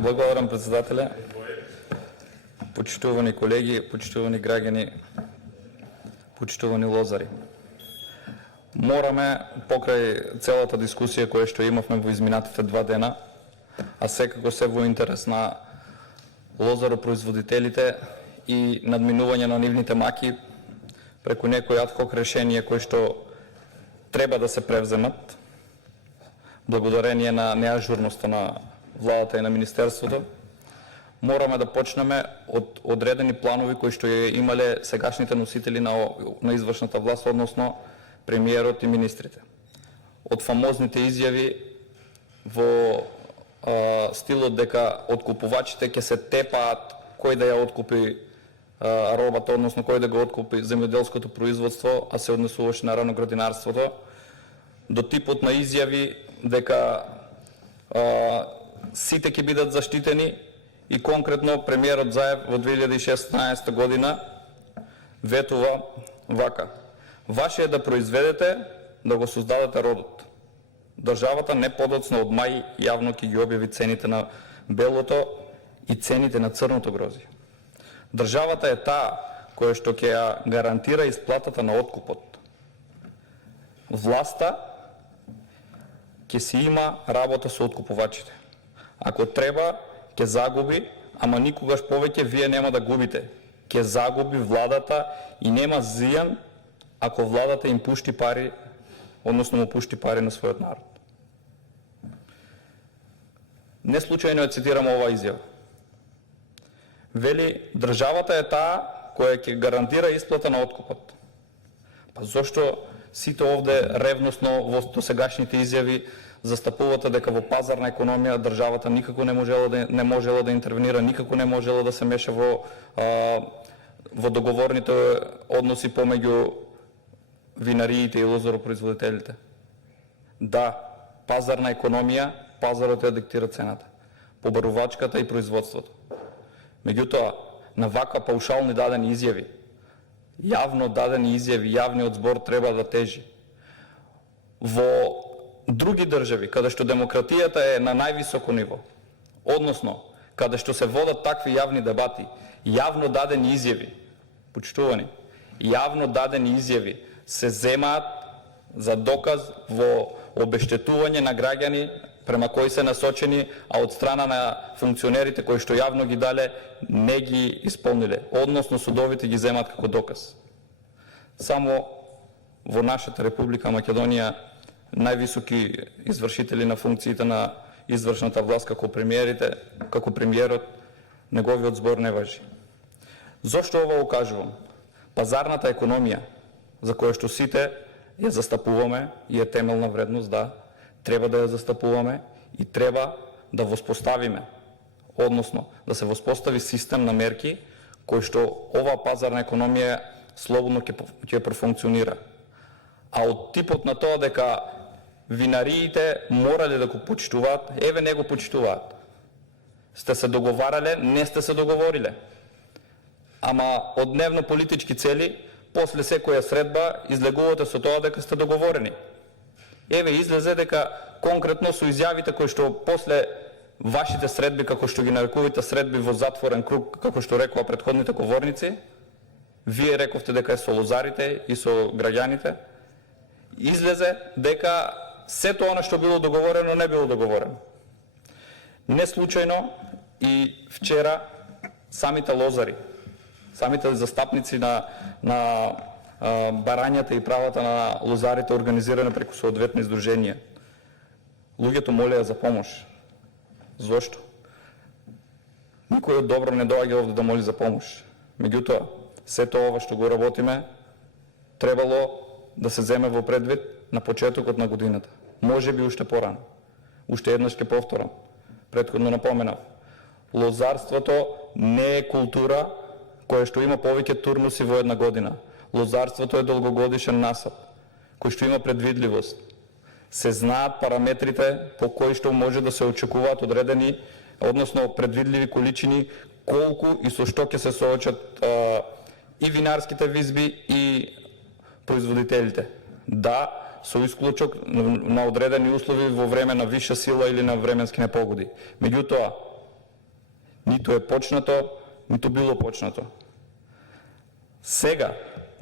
Благодарам, председателя. Почитувани колеги, почитувани граѓани, почитувани лозари. Мораме, покрај целата дискусија која што имавме во изминатите 2 дена, а секако се во интерес на лозаропроизводителите и надминување на нивните маки преку некои адхок решенија кои што треба да се превземат, благодарение на неажурноста на владата и на министерството, мораме да почнеме од одредени планови кои што ја имале сегашните носители на извршната власт, односно премиерот и министрите. Од фамозните изјави во стилот дека откупувачите ќе се тепаат кој да ја откупи робата, односно кој да го откупи земјоделското производство, а се однесуваше на раноградинарството, до типот на изјави дека сите ќе бидат заштитени и конкретно премиерот Заев во 2016 година ветува вака: ваше е да произведете, да го создадете родот. Државата не подоцна од мај јавно ќе ги објави цените на белото и цените на црното грозје. Државата е таа која што ќе ја гарантира исплатата на откупот. Власта ќе си има работа со откупувачите. Ако треба, ќе загуби, ама никогаш повеќе вие нема да губите. Ќе загуби владата и нема зијан ако владата им пушти пари, односно му пушти пари на својот народ. Не случајно ја цитирам оваа изјава. Вели, државата е таа која ќе гарантира исплата на откупот. Па зошто сите овде ревносно во досегашните изјави застапувате дека во пазарна економија државата никако не можела да интервенира, никако не можела да се меша во договорните односи помеѓу винариите и лозаропроизводителите? Да, пазарна економија, пазарот ја диктира цената, побарувачката и производството. Меѓутоа, на вака паушални дадени изјави, јавно дадени изјави, јавниот збор треба да тежи. Во други држави, каде што демократијата е на највисоко ниво, односно, каде што се водат такви јавни дебати, јавно дадени изјави, почитувани, јавно дадени изјави се земаат за доказ во обештетување на граѓани према кои се насочени, а од страна на функционерите кои што јавно ги дале не ги исполниле, односно судовите ги земаат како доказ. Само во нашата Република Македонија највисоки извршители на функциите на извршната власт како премиерот, неговиот збор не важи. Зошто ова го кажувам? Пазарната економија, за која што сите ја застапуваме и е темелна вредност, да, треба да ја застапуваме и треба да воспоставиме, односно да се воспостави систем на мерки кој што оваа пазарна економија слободно ќе профункционира. А од типот на тоа дека винариите морале да го почитуваат, еве не го почитуваат. Сте се договарале, не сте се договориле. Ама од дневно политички цели, после секоја средба излегувате со тоа дека сте договорени. Еве излезе дека конкретно со изјавите кои што после вашите средби, како што ги нарекувате средби во затворен круг, како што рекоа претходните говорници, вие рековте дека е со лозарите и со граѓаните, излезе дека се тоа на што било договорено не било договорено. Не случајно и вчера самите лозари, самите застапници на барањата и правата на лозарите организирани преку соодветни издруженија, луѓето молеа за помош. Зошто? Никој од добро не доаѓа овде да моли за помош. Меѓутоа, сето ова што го работиме, требало да се земе во предвид на почетокот на годината. Може би уште порано. Уште еднаш ќе повторам. Претходно напоменав. Лозарството не е култура која што има повеќе турнуси во една година. Лозарството е долгогодишен насад, кој што има предвидливост. Се знаат параметрите по кои што може да се очекуваат одредени, односно предвидливи количини, колку и со што ќе се соочат и винарските визби и производителите. Да, со исклучок на одредени услови во време на виша сила или на временски непогоди. Меѓутоа, Ниту е почнато, ниту било почнато. Сега,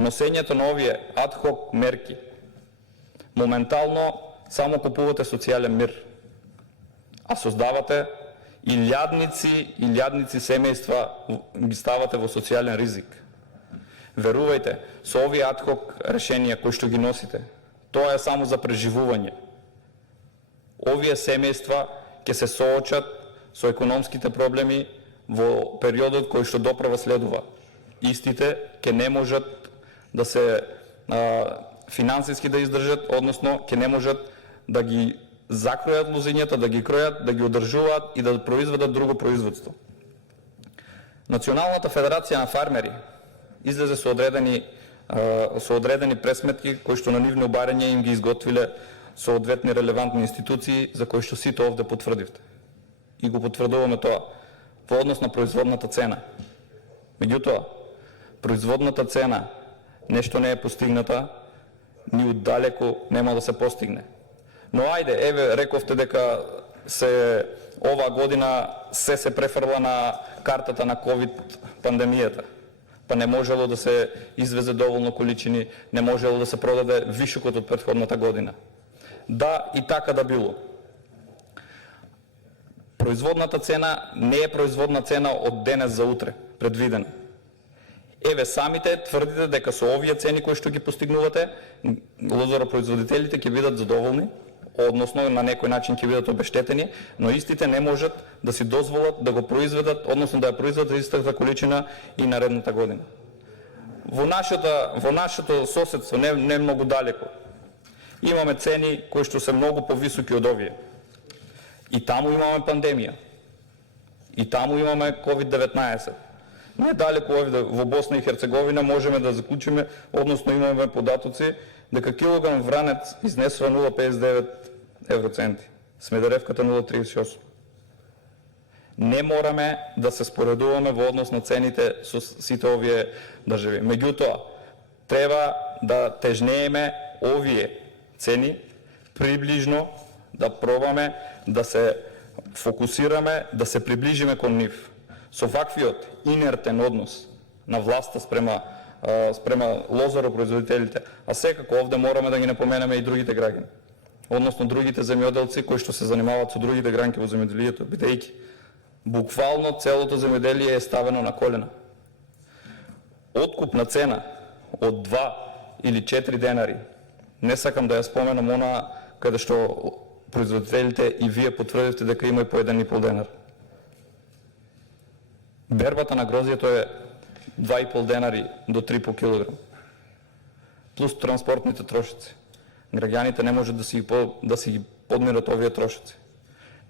носењето на овие адхок мерки, моментално само купувате социјален мир, а создавате илјадници семејства ги ставате во социјален ризик. Верувајте, со овие адхок решенија кои што ги носите, тоа е само за преживување. Овие семејства ќе се соочат со економските проблеми во периодот кој што доправа следува. Истите ќе не можат да се финансиски да издржат, односно ќе не можат да ги закројат лузињата, да ги кројат, да ги одржуваат и да произведат друго производство. Националната федерација на фармери излезе со одредени пресметки кои што на нивно барање им ги изготвиле соодветни релевантни институции за кои што сите овде потврдивте. И го потврдуваме тоа во однос на производната цена. Меѓутоа, производната цена нешто не е постигната, ни оддалеку нема да се постигне. Но ајде, еве, рековте дека оваа година се префрла на картата на ковид пандемијата. Па не можело да се извезе доволно количини, не можело да се продаде вишокот од претходната година. Да, и така да било. Производната цена не е производна цена од денес за утре, предвидена. Еве, самите тврдите дека со овие цени кои што ги постигнувате, лозаропроизводителите ќе бидат задоволни, односно на некој начин ќе бидат обештетени, но истите не можат да си дозволат да го произведат, односно да ја произведат истата количина и наредната година. Во нашето соседство, не многу далеко, имаме цени кои што се многу повисоки од овие. И таму имаме пандемија. И таму имаме COVID-19. Недалеку овде во Босна и Херцеговина можеме да заклучиме, односно имаме податоци дека килограм вранец изнесува 0,59 евроценти, Смедеревката 0,38. Не мораме да се споредуваме во однос на цените со сите овие држави. Меѓутоа, треба да тежнееме овие цени приближно, да пробаме да се фокусираме, да се приближиме кон нив. Со ваквиот инертен однос на власта спрема лозаропроизводителите, а секако овде мораме да ги напоменеме и другите граѓани, односно другите земјоделци кои што се занимаваат со другите гранки во земјоделието, бидејќи буквално целото земјоделие е ставено на колена. Откупна цена од 2 или 4 денари, не сакам да ја споменам она каде што производителите и вие потврдивте дека има и по 1,5 денар. Бербата на грозието е 2,5 денари до 3 по килограм. Плюс транспортните трошици. Граѓаните не можат да си подмират овие трошици.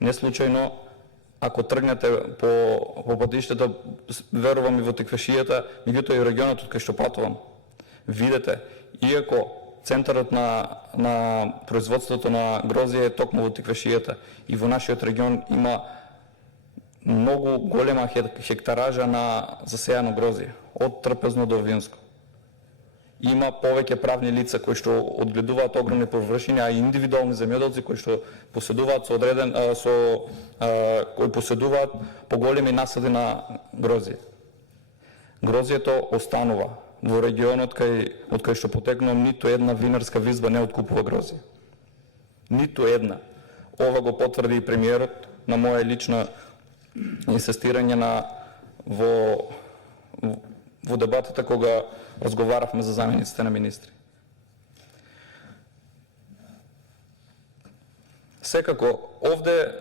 Не случајно, ако тргнете по патиштата, верувам и во Теквешијата, меѓутоа и регионот од кај што патувам, видете, иако центарот на производството на грозие е токму во Теквешијата и во нашиот регион има многу голема хектаража на засејано грозие, од трпезно до винско. Има повеќе правни лица кои што одгледуваат огромни површини, а и индивидуални земјоделци кои што поседуваат кои поседуваат поголеми насади на грозие. Грозието останува во регионот од кај што потекнувам, ниту една винарска визба не откупува грозие. Ниту една. Ова го потврди и премиерот на моја лична инсистирање во дебатата кога разговаравме за замениците на министри. Секако, овде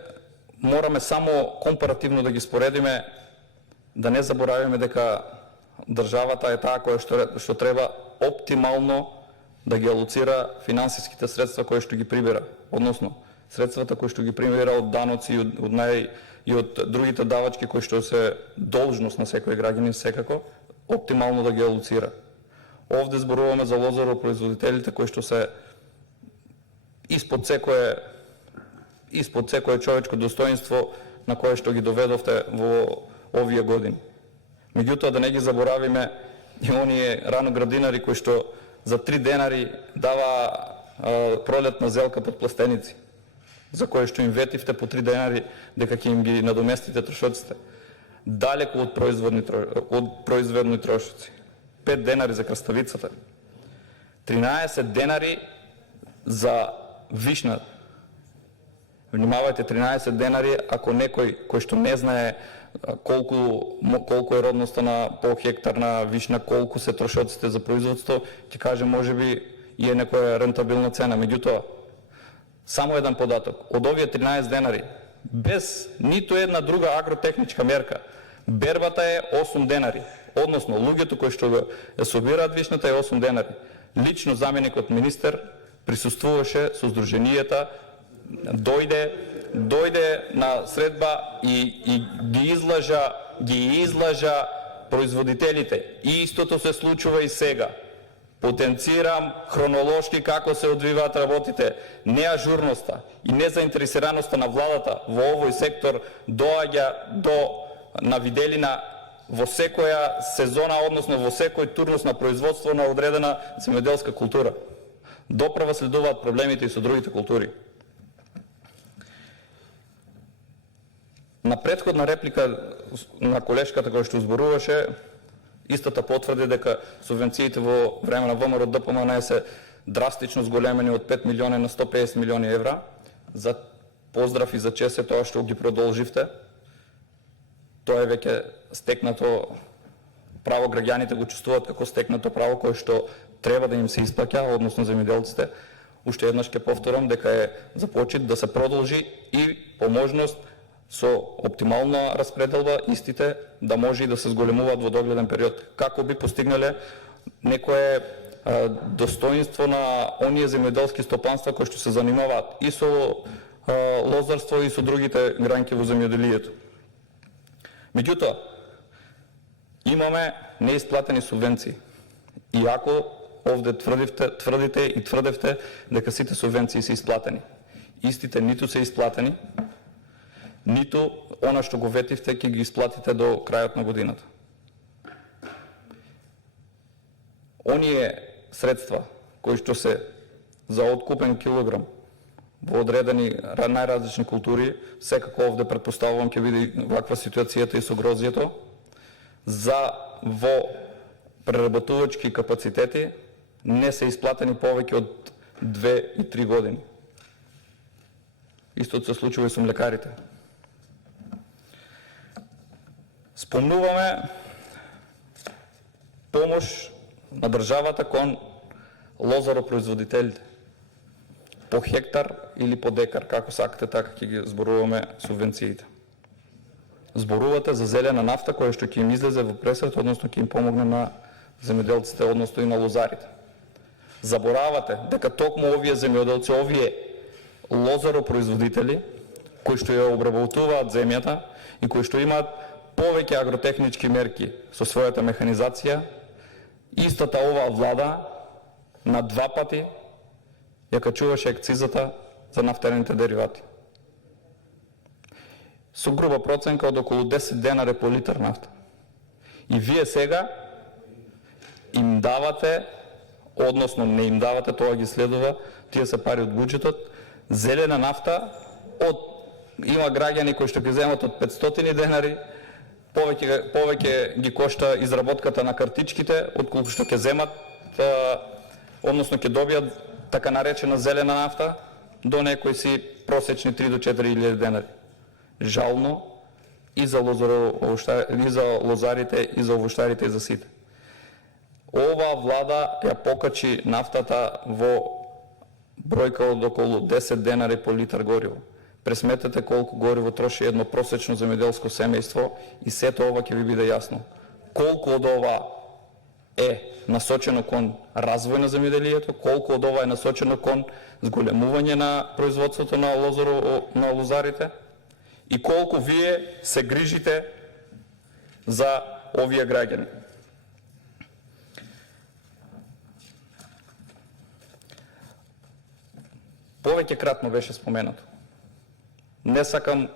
мораме само компаративно да ги споредиме, да не заборавиме дека државата е таа која што треба оптимално да ги алоцира финансиските средства кои што ги прибира, односно средствата кои што ги прибира од даноци и од другите давачки кои што се должност на секој граѓанин, секако оптимално да ги алоцира. Овде зборуваме за лозаропроизводителите кои што се испод секое човечко достоинство на кое што ги доведовте во овие години. Меѓутоа, да не ги заборавиме и оние раноградинари кои што за 3 денари дава пролетна зелка под пластеници, за кое што им ветивте по 3 денари дека ќе им ги надоместите трошоците. далеко од производни трошоци. 5 денари за краставицата, 13 денари за вишна. Внимавајте, 13 денари, ако некој кој што не знае колку е родноста на по хектар на вишна, колку се трошоците за производство, ќе каже можеби и е некоја рентабилна цена. Меѓутоа, само еден податок, од овие 13 денари, без ниту една друга агротехничка мерка, бербата е 8 денари, односно луѓето кои што ја собираат вишната е 8 денари. Лично заменикот министер присуствуваше со здруженијата, дојде на средба и ги излажа производителите. И истото се случува и сега. Потенцирам хронолошки како се одвиваат работите. Неажурноста и незаинтересираноста на владата во овој сектор доаѓа на виделина во секоја сезона, односно во секој турнус на производство на одредена земјоделска култура. Доправа следуваат проблемите и со другите култури. На претходна реплика на колешката која што зборуваше, истата потврди дека субвенциите во време на ВМРО ДПМН се драстично зголемени од 5 милиони на 150 милиони евра. За поздрав и за чест е тоа што ги продолживте. Тоа е веќе стекнато право, граѓаните го чувствуваат како стекнато право кое што треба да им се исплаќа, односно земјоделците. Уште еднаш ќе повторам дека е за почит да се продолжи и по можност со оптимална распределба истите да може и да се зголемуваат во догледен период. Како би постигнале некое достоинство на оние земјоделски стопанства кои што се занимаваат и со лозарство и со другите гранки во земјоделието. Меѓутоа, имаме неисплатени субвенции. Иако овде тврдите и тврдевте дека сите субвенции се исплатени. Истите ниту се исплатени, ниту она што го ветивте ќе ги исплатите до крајот на годината. Оние средства кои што се за откупен килограм во одредени најразлични култури, секако овде претпоставувам ќе биде ваква ситуацијата и со грозјето, за во преработувачки капацитети не се исплатени повеќе од 2 и 3 години. Истото се случува и со млекарите. Спомнуваме помош на државата кон лозаропроизводителите. По хектар или по декар, како сакате така ќе ги зборуваме субвенциите. Зборувате за зелена нафта која што ќе им излезе во пресрет, односно ќе им помогне на земјоделците, односно и на лозарите. Заборавате дека токму овие земјоделци, овие лозаропроизводители кои што ја обработуваат земјата и кои што имаат повеќе агротехнички мерки со својата механизација, истата оваа влада на 2 пати ја качуваше акцизата за нафтените деривати. Со груба проценка од околу 10 денари по литар нафта. И вие сега им давате, односно не им давате, тоа ги следува, тие се пари од буџетот, зелена нафта има граѓани кои што ги земат од 500 денари, повеќе ги кошта изработката на картичките, отколку што ќе земат, односно ќе добијат така наречена зелена нафта до некои си просечни 3 до 4 илјади денари. Жално и за лозарите, и за овоштарите, и за сите. Оваа влада ја покачи нафтата во бројка од околу 10 денари по литар гориво. Пресметете колку гориво троши едно просечно земјоделско семејство и сето ова ќе ви биде јасно. Колку од ова е насочено кон развој на земјоделието, колку од ова е насочено кон зголемување на производството на лозарите и колку вие се грижите за овие граѓани. Повеќе кратно беше споменато. Не сакам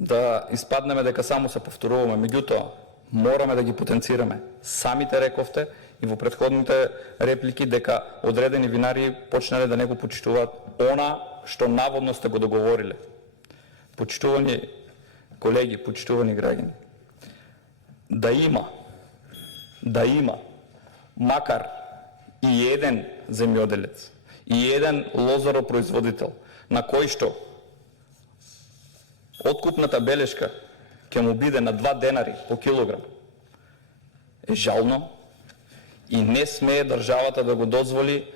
да испаднеме дека само се повторуваме, меѓутоа мораме да ги потенцираме. Самите рековте и во претходните реплики дека одредени винари почнале да не го почитуваат она што наводно сте го договориле. Почитувани колеги, почитувани граѓани, да има макар и еден земјоделец и еден лозаропроизводител на кој што откупната белешка ќе му биде на 2 денари по килограм, е жално и не смее државата да го дозволи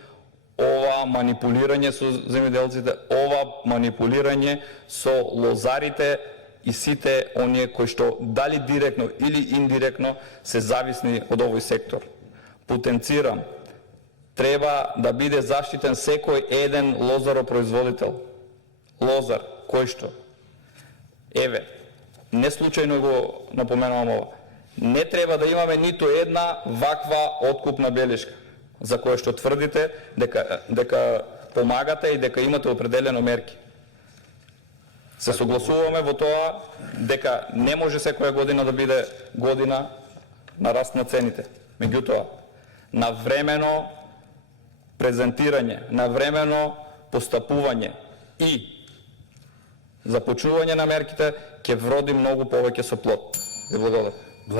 ова манипулирање со земјоделците, ова манипулирање со лозарите и сите оние кои што дали директно или индиректно се зависни од овој сектор. Потенцирам, треба да биде заштитен секој еден лозаропроизводител, лозар, кој што, еве, не случајно го напоменувам ова, не треба да имаме ниту една ваква откупна белешка, за која што тврдите дека помагате и дека имате определено мерки. Се согласуваме во тоа дека не може секоја година да биде година на раст на цените. Меѓутоа, навремено презентирање, навремено постапување и започнување на мерките ќе вроди многу повеќе со плод. Ви благодарам.